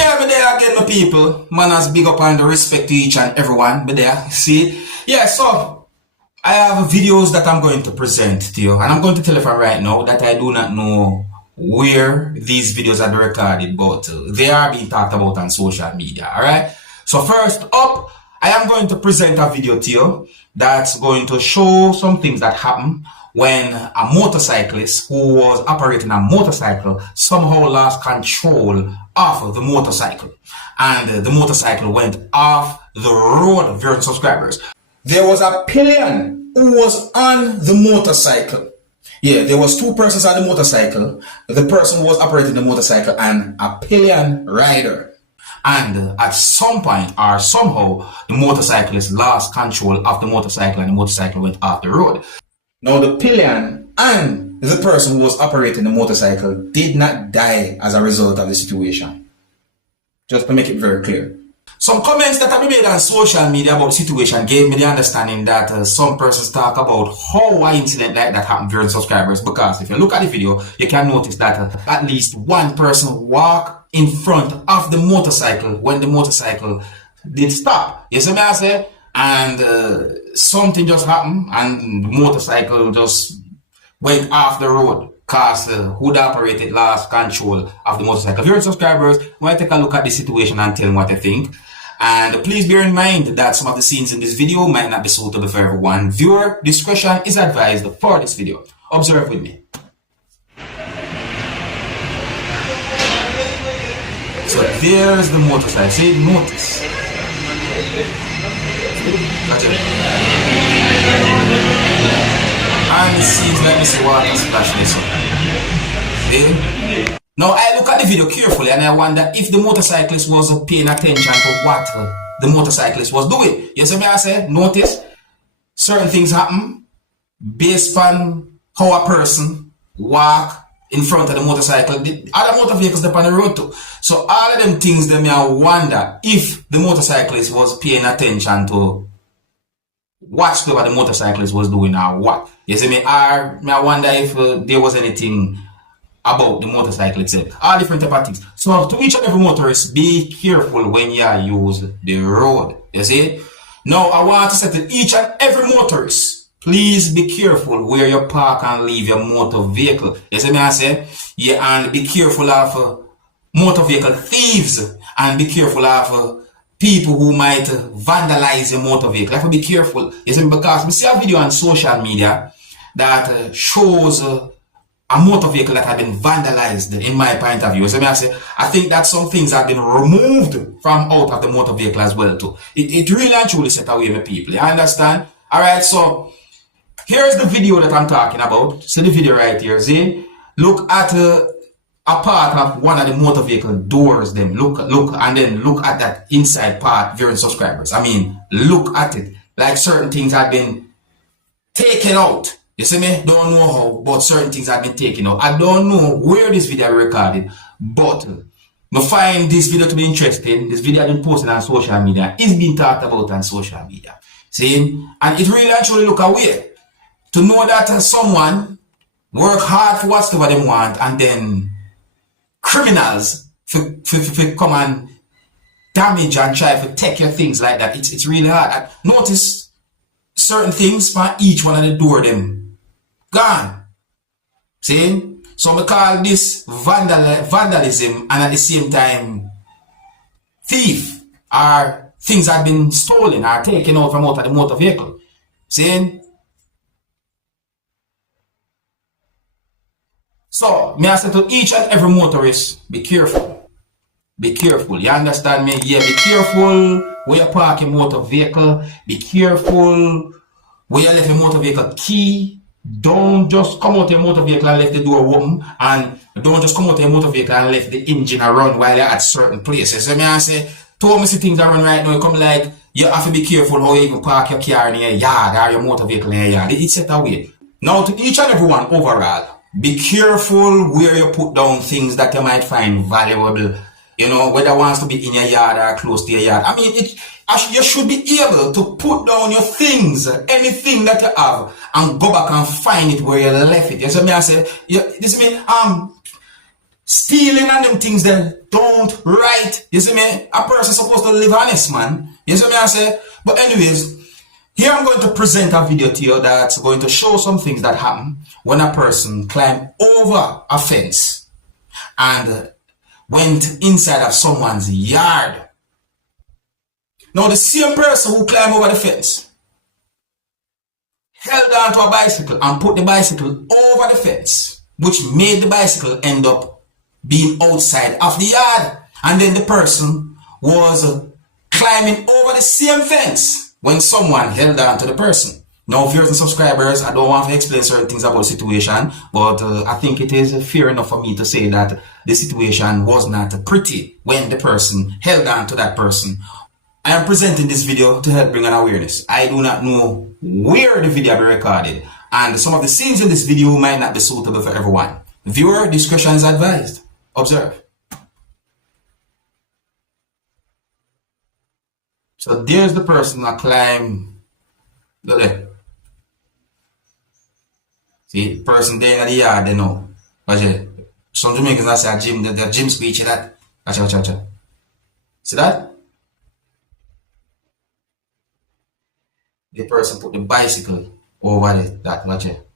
Yeah, me there again, my people. Manners, big up and respect to each and everyone. Me there, see? Yeah, so I have videos that I'm going to present to you, and I'm going to tell you from right now that I do not know where these videos are recorded, but they are being talked about on social media. All right. So first up, I am going to present a video to you that's going to show some things that happen when a motorcyclist who was operating a motorcycle somehow lost control of the motorcycle, and the motorcycle went off the road. Viewers, subscribers, there was a pillion who was on the motorcycle. Yeah, there was two persons on the motorcycle. The person who was operating the motorcycle and a pillion rider. And at some point or somehow, the motorcyclist lost control of the motorcycle and the motorcycle went off the road. Now the pillion and the person who was operating the motorcycle did not die as a result of the situation. Just to make it very clear. Some comments that have been made on social media about the situation gave me the understanding that some persons talk about how an incident like that happened during subscribers, because if you look at the video, you can notice that at least one person walked in front of the motorcycle when the motorcycle did stop. You see me I say? And something just happened and the motorcycle just went off the road because who operated lost control of the motorcycle. Viewers, subscribers, when I take a look at the situation and tell me what I think. And please bear in mind that some of the scenes in this video might not be suitable for everyone. Viewer discretion is advised for this video. Observe with me. So there's the motorcycle. See, notice. And it seems like this water splashing this up. See? Now I look at the video carefully and I wonder if the motorcyclist was paying attention to what the motorcyclist was doing. You see me I say? Notice certain things happen based on how a person walk in front of the motorcycle. The other motor vehicles up on the road too. So all of them things that me I wonder if the motorcyclist was paying attention to what the motorcyclist was doing or what. You see me? I wonder if there was anything about the motorcycle itself. All different type of things. So to each and every motorist, be careful when you use the road. You see? Now I want to say to each and every motorist, please be careful where you park and leave your motor vehicle. You see me I say? Yeah, and be careful of motor vehicle thieves, and be careful of people who might vandalize your motor vehicle. You have to be careful. You see, because we see a video on social media that shows a motor vehicle that had been vandalized, in my point of view. So I think that some things have been removed from out of the motor vehicle as well too. It really and truly set away my people. You understand? Alright, so here's the video that I'm talking about. See the video right here. See? Look at a part of one of the motor vehicle doors. Then look, and then look at that inside part, viewing subscribers. I mean, look at it. Like certain things have been taken out. You see me? Don't know how, but certain things have been taken out. I don't know where this video recorded, but I find this video to be interesting. This video has been posted on social media. It's been talked about on social media. See? And it really actually look away to know that someone work hard for whatever they want, and then criminals for come and damage and try to take your things like that. It's really hard. Notice certain things for each one of the door them gone. See? So we call this vandalism, and at the same time thief, or things have been stolen or taken out from out of the motor vehicle. See? So may I say to each and every motorist, be careful. Be careful. You understand me? Yeah, be careful where you park your motor vehicle. Be careful where you left your motor vehicle key. Don't just come out your motor vehicle and left the door open, and don't just come out your motor vehicle and left the engine around while you're at certain places. So I say, two me see things around right now, you come like, you have to be careful how you even park your car in your yard or your motor vehicle in your yard. It's set away. Now to each and everyone overall, be careful where you put down things that you might find valuable. You know, whether it wants to be in your yard or close to your yard. I mean, you should be able to put down your things, anything that you have, and go back and find it where you left it. You see me? I say, this mean, stealing and them things then, don't don't right. You see me? A person supposed to live honest, man. You see me I say? But anyways, here I'm going to present a video to you that's going to show some things that happen when a person climbed over a fence and went inside of someone's yard. Now the same person who climbed over the fence held on to a bicycle and put the bicycle over the fence, which made the bicycle end up being outside of the yard. And then the person was climbing over the same fence when someone held on to the person. Now, viewers and subscribers, I don't want to explain certain things about the situation, but I think it is fair enough for me to say that the situation was not pretty when the person held on to that person. I am presenting this video to help bring an awareness. I do not know where the video will be recorded, and some of the scenes in this video might not be suitable for everyone. Viewer discretion is advised. Observe. So there's the person that climbed. Look there. See, the person there in the yard, they know. Watch it. Some Jamaicans that say a gym, the gym speech that. Watch out, watch out, watch out. See that? The person put the bicycle over that, watch it.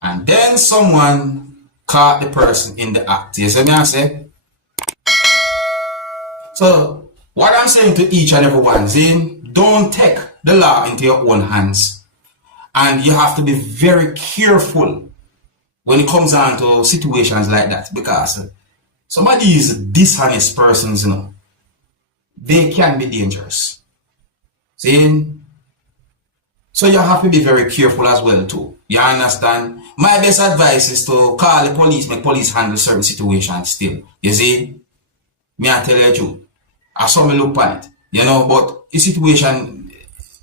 And then someone caught the person in the act. You see me I say? So, what I'm saying to each and every one is, don't take the law into your own hands. And you have to be very careful when it comes down to situations like that, because some of these dishonest persons, they can be dangerous. See? So you have to be very careful as well too. You understand? My best advice is to call the police, make police handle certain situations still. You see? Me I tell you the truth. I saw me look on it. But the situation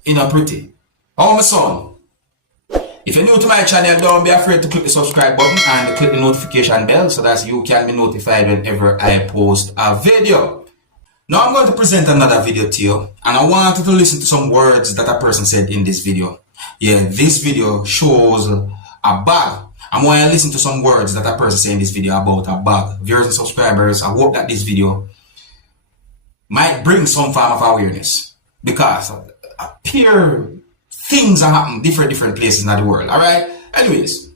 pretty. Oh my son. If you're new to my channel, don't be afraid to click the subscribe button and click the notification bell so that you can be notified whenever I post a video. Now I'm going to present another video to you, and I want you to listen to some words that a person said in this video. Yeah, this video shows a bag. I want you to listen to some words that a person said in this video about a bag. Viewers and subscribers, I hope that this video might bring some form of awareness, because appear things are happening different places in the world. Alright? Anyways,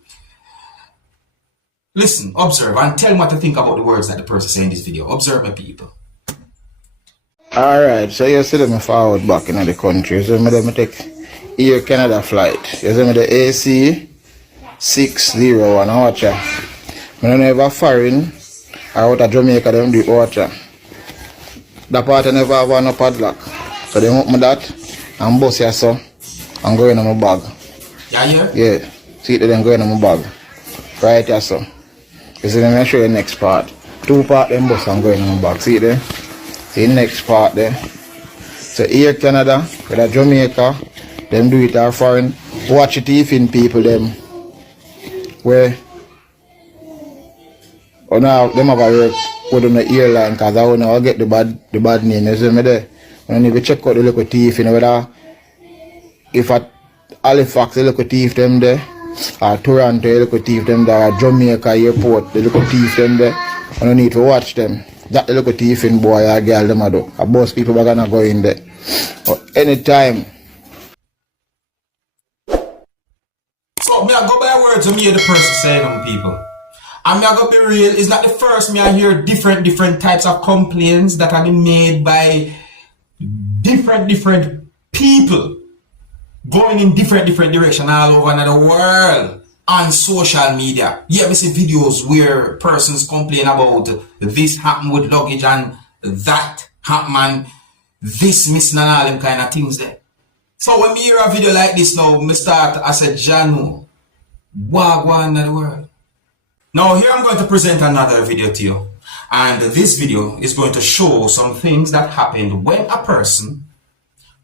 listen, observe, and tell me what to think about the words that the person said in this video. Observe, my people. Alright, so you see them forward back in the country. So I take Air Canada flight. You see me the AC 601 watch. I don't ever foreign out of Jamaica them do watch. That part I never have no padlock. So they want me that and bust here so and go in my bag. Yeah? Yeah. See it then go in my bag. Right here so. You see let me show you the next part. Two part them bust and go in my bag. See it there? See the next part there. So here Canada, with a Jamaica, them do it are foreign. Watch it even people them where now them have a work with on the airline, because I wanna get the bad name. You see me there? I need to check out the local thief, whether if at Halifax the local thief them there, or Toronto the local thief them there, or Jamaica airport the local thief them there. I don't need to watch them. That the local thief in boy or girl them do. A boss people are gonna go in there. But anytime. So me I go by words of me the person saying people. And me I go be real, it's not the first me I hear different types of complaints that have been made by different people going in different direction all over the world on social media. Yeah, we see videos where persons complain about this happen with luggage and that happen and this missing and all them kind of things there. So when me hear a video like this now, me start as a Janu, wagwan in the world. Now here I'm going to present another video to you, and this video is going to show some things that happened when a person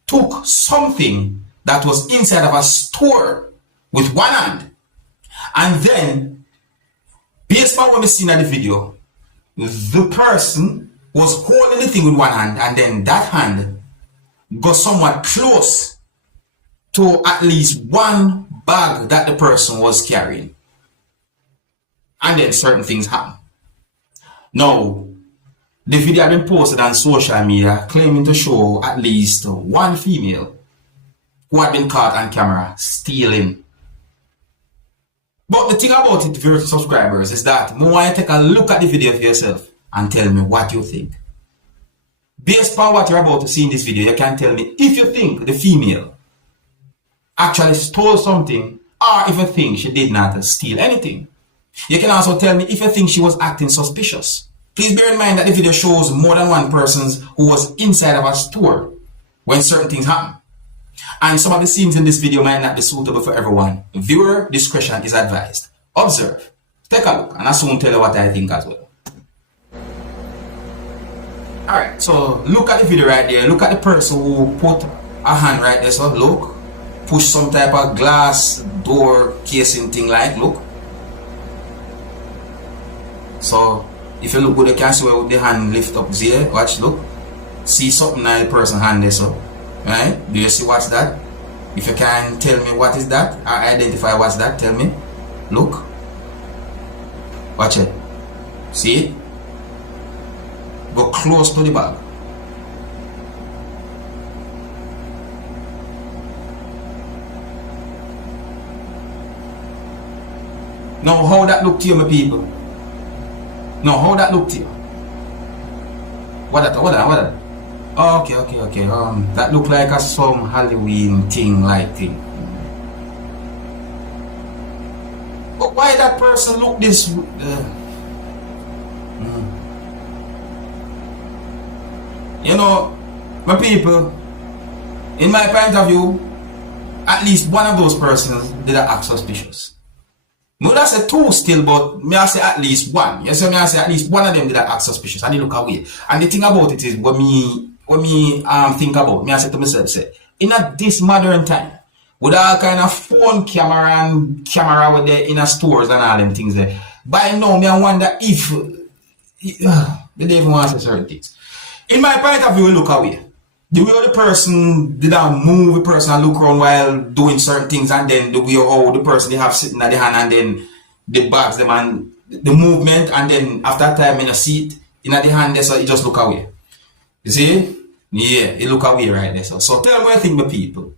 took something that was inside of a store with one hand, and then based on what we seen in the video, the person was holding the thing with one hand, and then that hand got somewhat close to at least one bag that the person was carrying. And then certain things happen. Now, the video had been posted on social media claiming to show at least one female who had been caught on camera stealing. But the thing about it, viewers and subscribers, is that I want you to take a look at the video for yourself and tell me what you think. Based on what you're about to see in this video, you can tell me if you think the female actually stole something or if you think she did not steal anything. You can also tell me if you think she was acting suspicious. Please bear in mind that the video shows more than one person who was inside of a store when certain things happen. And some of the scenes in this video might not be suitable for everyone. Viewer discretion is advised. Observe, take a look, and I'll soon tell you what I think as well. Alright, so look at the video right there. Look at the person who put a hand right there. So look, push some type of glass door casing thing like, look. So if you look good, you can see where the hand lift up there. Watch, look. See something like the person hand there, so. Right? Do you see what's that? If you can tell me what is that, or identify what's that, tell me. Look. Watch it. See it? Go close to the bag. Now how that look to you, my people? Now how that look to you? What that? Oh, okay. That look like a some Halloween thing like thing. But why that person look this? You know, my people, in my point of view, at least one of those persons did act suspicious. No, that's a two still, but me I say at least one. Yes, me I say at least one of them did act suspicious and they look away. And the thing about it is, when me think about, me I say to myself, say, in this modern time, with all kind of phone camera and camera with the in stores and all them things there, by now me I wonder if they don't even want to say certain things. In my point of view, we look away. The way the person did not move, the person and look around while doing certain things, and then the way how the person they have sitting at the hand, and then the bags them and the movement, and then after time in a seat in the hand there, so you just look away. You see? Yeah, you look away right there. So tell me what you think, my people.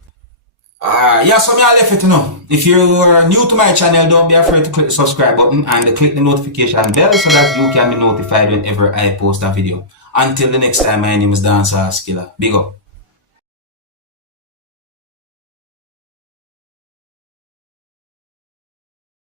Yeah, so me I left it to know. If you are new to my channel, don't be afraid to click the subscribe button and click the notification bell so that you can be notified whenever I post a video. Until the next time, my name is Dancehall Skilla. Big up.